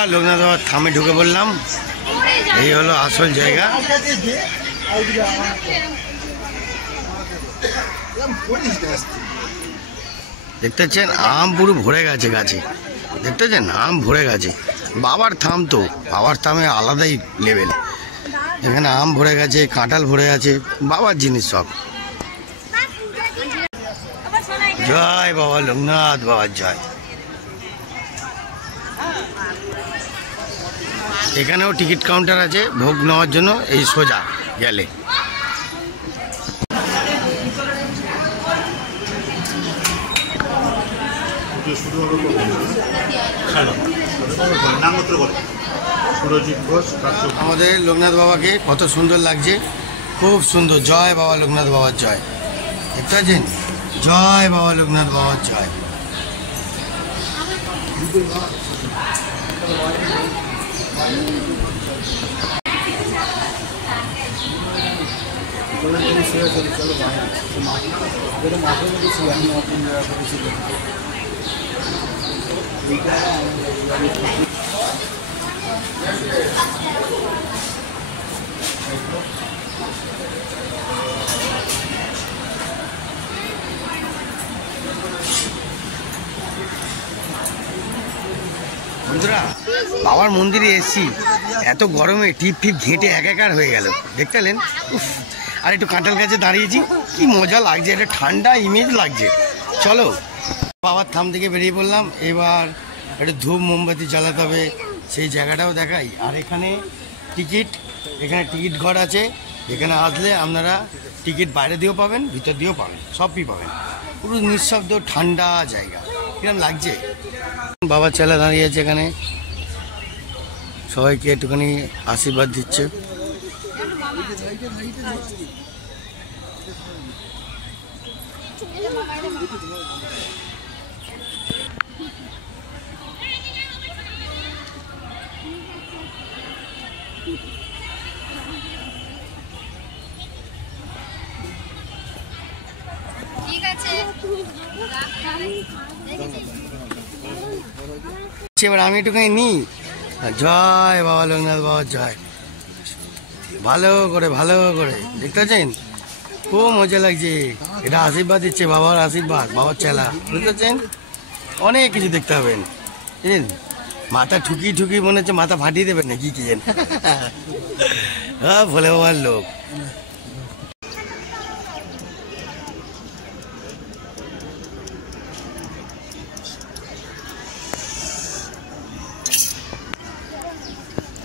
লোকনাথ বাবার থামে ঢুকে পড়লাম। এই হলো আসল জায়গা। দেখতে পাচ্ছেন আম পুরো ভরে গেছে গাছে, দেখতে পাচ্ছেন আম ভরে গেছে। বাবার থাম তো, বাবার থামে আলাদাই লেভেল। এখানে আম ভরে গেছে, কাঁঠাল ভরে আছে, বাবার জিনিস সব। জয় বাবা লোকনাথ বাবার জয়। এখানেও টিকিট কাউন্টার আছে ভোগ নেওয়ার জন্য, এই সোজা গেলে। আমাদের লোকনাথ বাবাকে কত সুন্দর লাগছে, খুব সুন্দর। জয় বাবা লোকনাথ বাবার জয়। দেখতে পাচ্ছেন, জয় বাবা লোকনাথ বাবার জয়। বন্ধুরা, বাবার মন্দিরে এসছি, এত গরমে টিপ টিপ ঘেঁটে একাকার হয়ে গেল। দেখতে পেলেন? উফ, আর একটু কাঁঠাল গাছে দাঁড়িয়েছি, কি মজা লাগছে, একটা ঠান্ডা ইমেজ লাগছে। চলো বাবার থাম থেকে বেরিয়ে পড়লাম। এবার একটু ধূপ মোমবাতি জ্বালাতে হবে, সেই জায়গাটাও দেখাই। আর এখানে টিকিট ঘর আছে। এখানে আসলে আপনারা টিকিট বাইরে দিয়েও পাবেন, ভিতর দিয়েও পাবেন, সবই পাবেন। পুরো নিঃশব্দ ঠান্ডা জায়গা। কিরকম লাগছে? বাবার ছেলে দাঁড়িয়ে আছে এখানে, সবাইকে একটুখানি আশীর্বাদ দিচ্ছে। এবার আমি একটুখানি নিই। জয় বাবা লোকনাথ বাবার জয়। ভালো করে দেখতে পাচ্ছেন, খুব মজা লাগছে। এটা আশীর্বাদ দিচ্ছে, বাবার আশীর্বাদ, বাবার চেলা। বুঝতে পারছেন? অনেক কিছু দেখতে হবেন, বুঝলেন? মাথা ঠুকি মনে হচ্ছে মাথা ফাটিয়ে দেবেন নাকি কি জানি। হ্যাঁ, ভোলে বাবার লোক।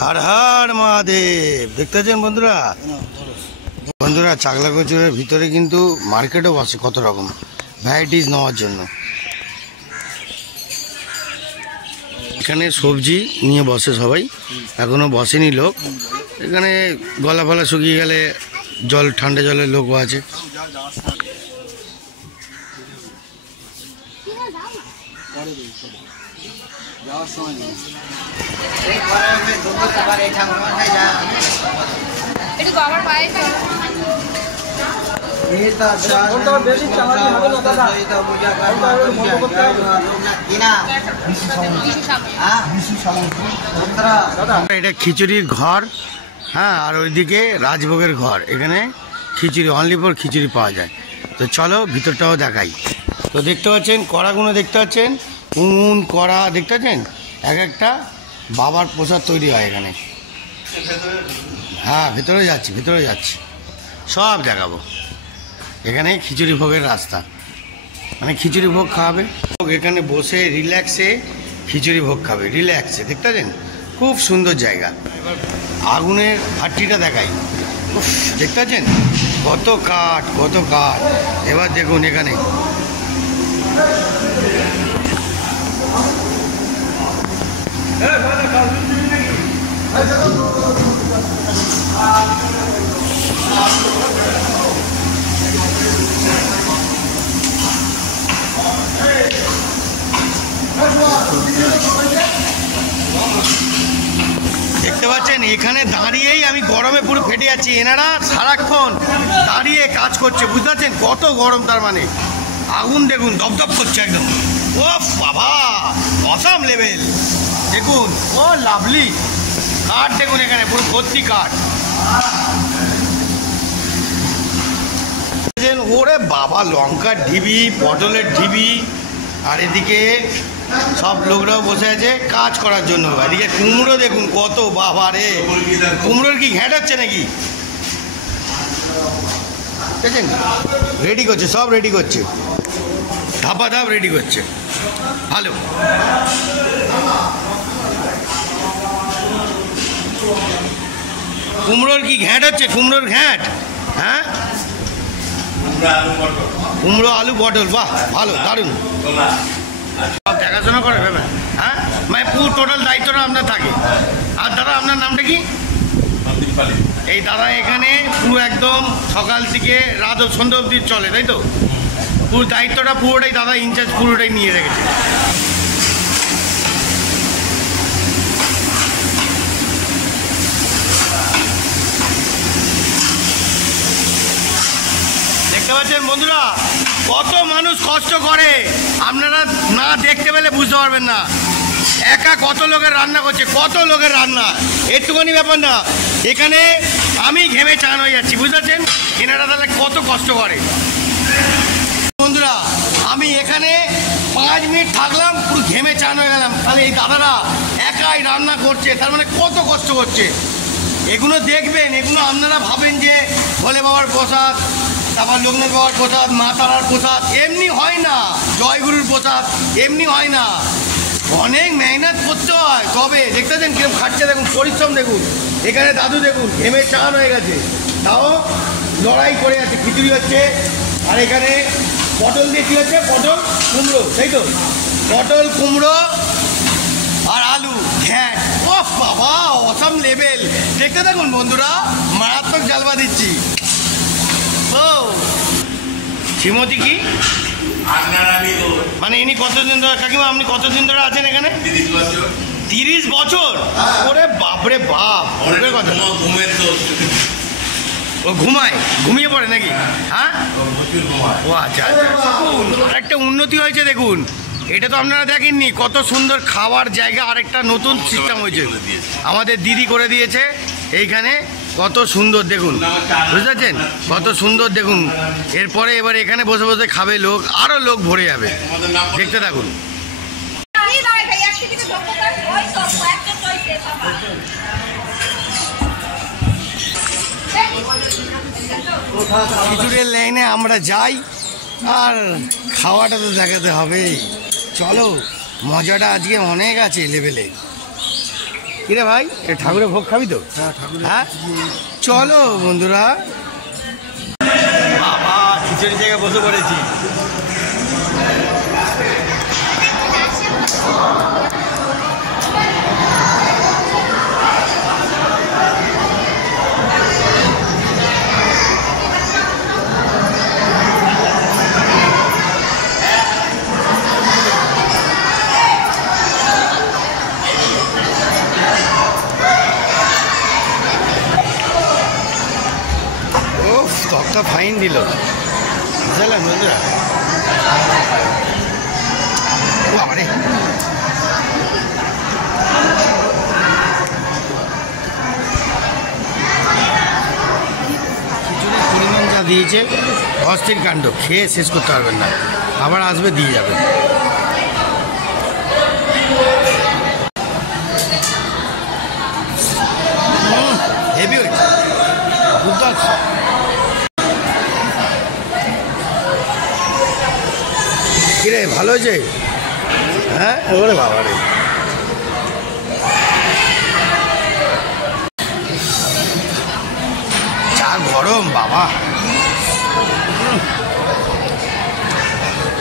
হর হর মহাদেব। দেখতে পাচ্ছেন বন্ধুরা, চাকলা কচুরের ভিতরে কিন্তু মার্কেটও বসে কত রকম ভ্যারাইটিস নেওয়ার জন্য। এখানে সবজি নিয়ে বসে সবাই, এখনো বসেনি লোক। এখানে গলা ফলা শুকিয়ে গেলে ঠান্ডা জলের লোকও আছে। এটা খিচুড়ির ঘর, হ্যাঁ, আর ওইদিকে রাজভোগের ঘর। এখানে খিচুড়ি, অনলি ফর খিচুড়ি পাওয়া যায়। তো চলো ভিতরটাও দেখাই। তো দেখতে পাচ্ছেন কড়াগুলো, দেখতে পাচ্ছেন উনুন কড়া, দেখতে পাচ্ছেন এক একটা বাবার প্রসাদ তৈরি হয় এখানে। হ্যাঁ, ভেতরে যাচ্ছি, সব দেখাবো। এখানে খিচুড়ি ভোগের রাস্তা, মানে খিচুড়ি ভোগ খাওয়াবে। এখানে বসে রিল্যাক্সে খিচুড়ি ভোগ খাবে, রিল্যাক্সে। দেখতে পাচ্ছেন খুব সুন্দর জায়গা। আগুনের ভাট্টিটা দেখাই, দেখতে পাচ্ছেন কত কাঠ। এবার দেখুন এখানে দেখতে পাচ্ছেন, এখানে দাঁড়িয়েই আমি গরমে পুরো ফেটে যাচ্ছি। এনারা সারাক্ষণ দাঁড়িয়ে কাজ করছে, বুঝতে পারছেন কত গরম। তার মানে আগুন দেখুন দপদপ করছে একদম। ও বাবা, অসাম লেভেল। দেখুন ও লাভলি কাঠ, দেখুন এখানে পুরো ভর্তি কাঠ। ওরে বাবা, লঙ্কার ঢিবি, পটলের ঢিবি, আর এদিকে সব লোকরাও বসে আছে কাজ করার জন্য। এদিকে কুমড়ো দেখুন কত, বাবা রে, কুমড়োর কি ঘ্যাট হচ্ছে নাকি? দেখছেন রেডি করছে, সব রেডি করছে, ধাপা ধাপ রেডি করছে। ভালো, কুমড়োর কি ঘ্যাট হচ্ছে? কুমড়োর ঘ্যাট, হ্যাঁ, কুমড়ো আলু পটল, বাহ ভালো, দারুণ। সব দেখাশোনা করে ভেবে, হ্যাঁ, মানে পুরো টোটাল দায়িত্বটা আপনার থাকে। আর দাদা আপনার নামটা কি? এই দাদা এখানে পুরো একদম সকাল থেকে রাত সন্ধ্যা অবধি চলে, তাই তো? পুরো দায়িত্বটা পুরোটাই দাদা ইনচার্জ পুরোটাই নিয়ে রেখেছে। দেখতে পাচ্ছেন বন্ধুরা, কত মানুষ কষ্ট করে, আপনারা না দেখতে পেলে বুঝতে পারবেন না। একা কত লোকের রান্না করছে, কত লোকের রান্না, একটুখানি ব্যাপার না। এখানে আমি ঘেমে চান হয়ে যাচ্ছি, বুঝতে পারছেন? এনারা তাহলে কত কষ্ট করে। বন্ধুরা আমি এখানে 5 মিনিট থাকলাম, পুরো ঘেমে চান হয়ে গেলাম। তাহলে এই দাদারা একাই রান্না করছে, তার মানে কত কষ্ট করছে। এগুলো দেখবেন, এগুলো আপনারা ভাবেন যে ভোলে বাবার প্রসাদ, তারপর লোকনাথ বাবার প্রসাদ, মা তারার প্রসাদ, এমনি হয় না। জয়গুরুর প্রসাদ এমনি হয় না, অনেক মেহনত করতে হয়। তবে দেখতেছেন কিরকম খাচ্ছে, দেখুন পরিশ্রম দেখুন। এখানে দাদু দেখুন ঘেমে চান হয়ে গেছে, তাও লড়াই করে আছে। খিচুড়ি হচ্ছে, আর এখানে পটল দিয়ে কী হচ্ছে? পটল কুমড়ো, তাই তো? পটল কুমড়ো আর আলু ঘ্যাট, ও বাবা অসাম লেভেল। দেখতে দেখুন বন্ধুরা, মারাত্মক জালবা দিচ্ছি। ও শ্রীমতী কি মানে ইনি কতদিন ধরে, কাকিমা আপনি কতদিন ধরে আছেন এখানে? 30 বছর। ওরে বাপরে বাপ, ও ঘুমায়, ঘুমিয়ে পড়ে নাকি? হ্যাঁ, ও আচ্ছা আচ্ছা। একটা উন্নতি হয়েছে দেখুন, এটা তো আপনারা দেখেননি। কত সুন্দর খাওয়ার জায়গা, আরেকটা নতুন সিস্টেম হয়েছে, আমাদের দিদি করে দিয়েছে এইখানে। কত সুন্দর দেখুন, বুঝতে পারছেন? কত সুন্দর দেখুন। এরপরে এবার এখানে বসে বসে খাবে লোক, আরও লোক ভরে যাবে। দেখতে থাকুন। খিচুড়ির লাইনে আমরা যাই, আর খাওয়াটা তো দেখাতে হবে। চলো, মজাটা আজকে অনেক আছে লেভেলে। কিরে ভাই, ঠাকুরের ভোগ খাবি তো? হ্যাঁ চলো বন্ধুরা। বাবা খিচুড়ি জায়গায় বসে পড়েছি। তকটা ফাইন দিল, বুঝলাম বন্ধুরা। বাবারে, খিচুড়ির পরিমাণ যা দিয়েছে অস্থির কাণ্ড, খেয়ে শেষ করতে পারবেন না, আবার আসবে দিয়ে যাবে। হেভি হয়েছে, দুর্দান্ত। কিরে ভালো হয়েছে? হ্যাঁ ওরে বাবা রে, চা গরম বাবা,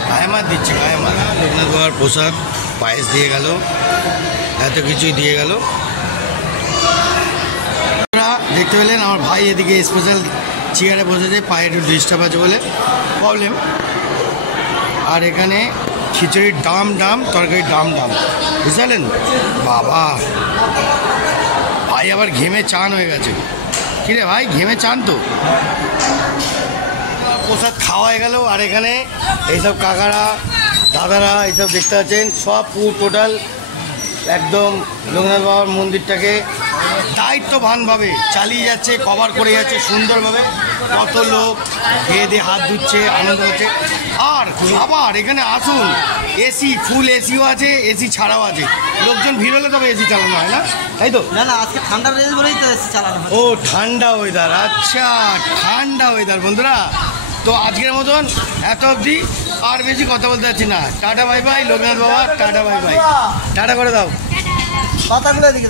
গায়ে মাছ দিচ্ছে, গায়ে মাছ। লোকনাথ বাবার প্রসাদ, পায়েস দিয়ে গেল, এত কিছুই দিয়ে গেল। দেখতে পেলেন আমার ভাই এদিকে স্পেশাল চেয়ারে বসেছে, পায়ে একটু ডিস্টার্ব আছে বলে প্রবলেম। আর এখানে খিচুড়ির দাম, তরকারির দাম, বুঝলেন বাবা। ভাই আবার ঘেমে চান হয়ে গেছে। কিরে ভাই, ঘেমে চান তো? প্রসাদ খাওয়া হয়ে গেল। আর এখানে এইসব কাকারা দাদারা এইসব দেখতে পাচ্ছেন, সব পুরো টোটাল একদম লোকনাথ বাবার মন্দিরটাকে দায়িত্ববানভাবে চালিয়ে যাচ্ছে, কভার করে যাচ্ছে সুন্দরভাবে। কত লোক খেয়ে দিয়ে হাত ধুচ্ছে, আনন্দ হচ্ছে। আর আবার এখানে আসুন, এসি, ফুল এসিও আছে, এসি ছাড়াও আছে। লোকজন ভিড় হলে তবে এসি চালানো হয় না, তাই তো? না না, আজকে ঠান্ডা রয়েছে বলেই তো এসি চালানো হয়। ও ঠান্ডা ওয়েদার, আচ্ছা ঠান্ডা ওয়েদার বন্ধুরা। তো আজকের মতন এত অবধি, আর বেশি কথা বলতে চাচ্ছি না। টাটা বাই বাই লোকনাথ বাবা, টাটা বাই বাই, টাটা করে দাও। পাতাগুলো এদিকে